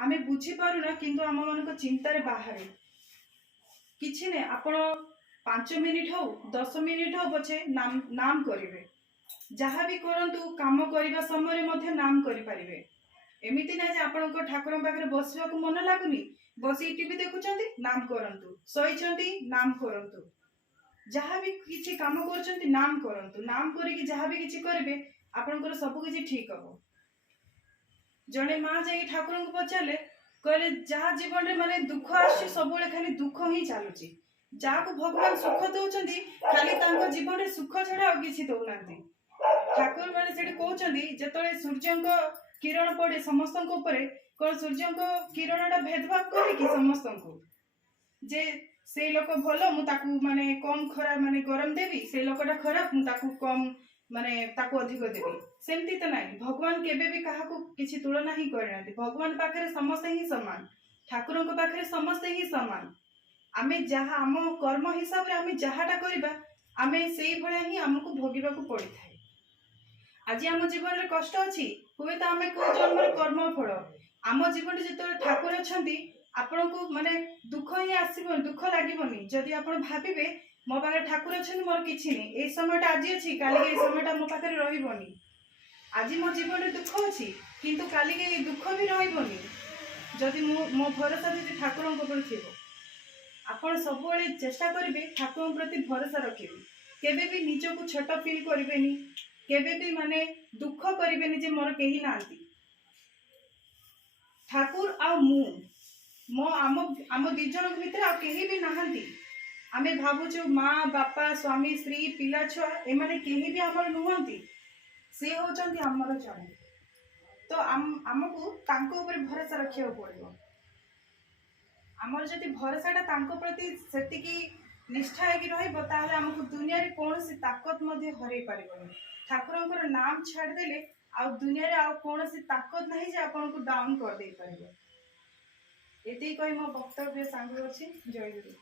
आमे बुझी पारुना किंतु आम मान चिंतार बाहर किसी ने आपण 5 मिनिट हो 10 मिनिट हो पछे नाम नाम करेंगे जहाँ भी करंतु काम करने समय मध्य नाम करें एमती ना जे आपण ठाकुर पाखे बसवा मन लगुनि बसी टीवी देखुं नाम करंतु शोचती नाम करंतु जहाँ भी किसी काम कर नाम करंतु नाम करी जहाँ भी किसी करेंगे आपंकर सब किसी ठीक हम जड़े माँ जा ठाकुर को पचारे कहले जहाँ जीवन में माने दुख आस सब खाली दुख ही चलुची जहाँ को भगवान सुख दौरान खाली जीवन में सुख छड़ा कि दौना ठाकुर मैंने से कहते जो सूर्य किरण पड़े समस्त कौन सूर्य किरण भेदभाव करे कि समस्त को जे से लोक भल मु माने कम खरा माने गरम देवी से लोकटा खराब मुझे कम माने ताकू अधिक देवी सेमती तो नहीं भगवान केबे भी कहा किसी तुलना ही करना भगवान पाखे समस्त ही सामान ठाकुर पाखे समस्त ही सामान आमे जहाँ आम कर्म हिसाब से आमे जहाँटा करबा आमे से भले ही आमको भोगिबा को पड़ी थाए आज आम जीवन में कष्ट अच्छी हुए तो आम कौ जन्म कर्म फल आम जीवन जो ठाकुर अच्छा आपण को माने दुख ही आसब दुख लगे जदि आप भावे मो पाखे ठाकुर अच्छा मोर किसी नहीं ये समय आज अच्छी काली समय मो पाखे रही आज मो जीवन में दुख अच्छी किंतु काली के दुख भी रही जदि मो भरोसा जी ठाकुर थी आपण सब चेष्टा करेंगे ठाकुर प्रति भरोसा रखे केबे भी निजको छोट फील करें केबे भी माने दुख करें जे मोर कहीं ना ठाकुर आ मु मो आम दिजन भितर आ कहीं भी नहांती आमे भावुचु माँ बापा स्वामी स्त्री पिला छुआ एमाने कहीं भी आमर नुहंती से होचंती आमर जड़े तो आमको तांको ऊपर भरोसा रखिया पड़ो आमर जदि भरोसाटा तांको प्रति सेतिकी निष्ठा है रही आमको दुनिया रे कौन सी ताकत मध्य हरई पारिबनी ठाकुरंकर नाम छाड़देले आ दुनिया रे आ कौन सी ताकत नहीं जे आपन को डाउन कर दे पारिबो एति कहि मो वक्तव्य सांग अछि जय गुरु।